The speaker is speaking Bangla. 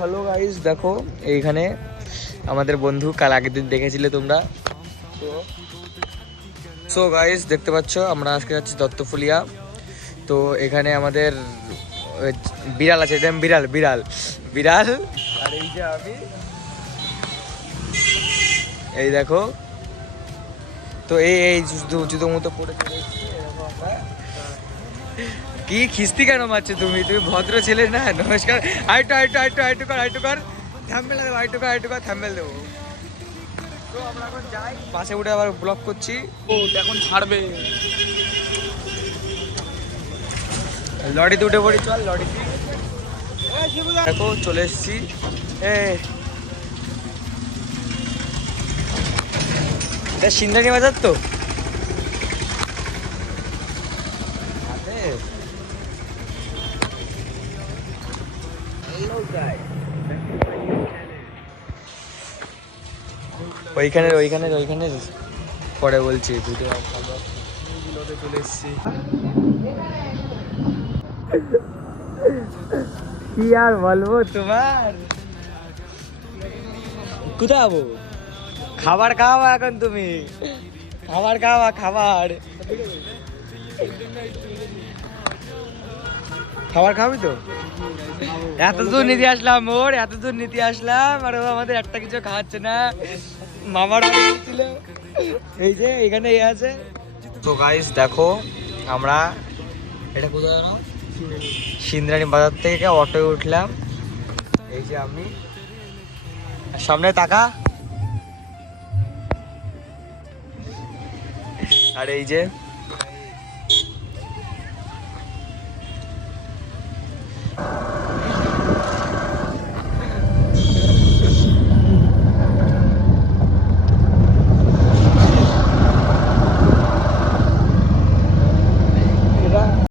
হ্যালো গাইস, দেখো এইখানে আমাদের বন্ধু, কাল আগের দিন দেখেছিলে তোমরা। তো সো গাইস দেখতে পাচ্ছ আমরা আজকে যাচ্ছি দত্তফুলিয়া। তো এখানে আমাদের বিড়াল আছে, এটা বিড়াল বিড়াল বিড়াল। আর এই যে আমি, এই দেখো। তো এই জুতো মতো পরে চলে এসেছি এরকম আমরা। কি খিস্তি কেন মারছো তুমি? তুমি ভদ্র ছেলে না? নমস্কার, আইটু কর থাম্বনেল দেবো, থাম্বনেল দেবো। তো আমরা এখন যাই, বাসে উঠে আবার ব্লগ করছি। ও এখন ছাড়বে, লরিতে উঠে পড়ি, চল লরিতে। দেখো চলে এসছি। এটা সিন্ধানি বাজার তো। ওইখানে পরে বলছি, ভিডিও চলে এসছি। কি আর বলবো তোমার, কোথায় যাবো? খাবার খাওয়া এখন তুমি, খাবার খাওয়া, খাবার খাবার খাবি তো? এত দূর নিতে আসলাম আর ও আমাদের একটা কিছু খাওয়াচ্ছে না। মামার ছিল, এই যে এখানে আছে। তো গাইস দেখো, আমরা এটা কোথায় জানো, সিন্দ্রানি বাজার থেকে অটোয় উঠলাম। এই যে আমি, সামনে তাকা। আর এই যে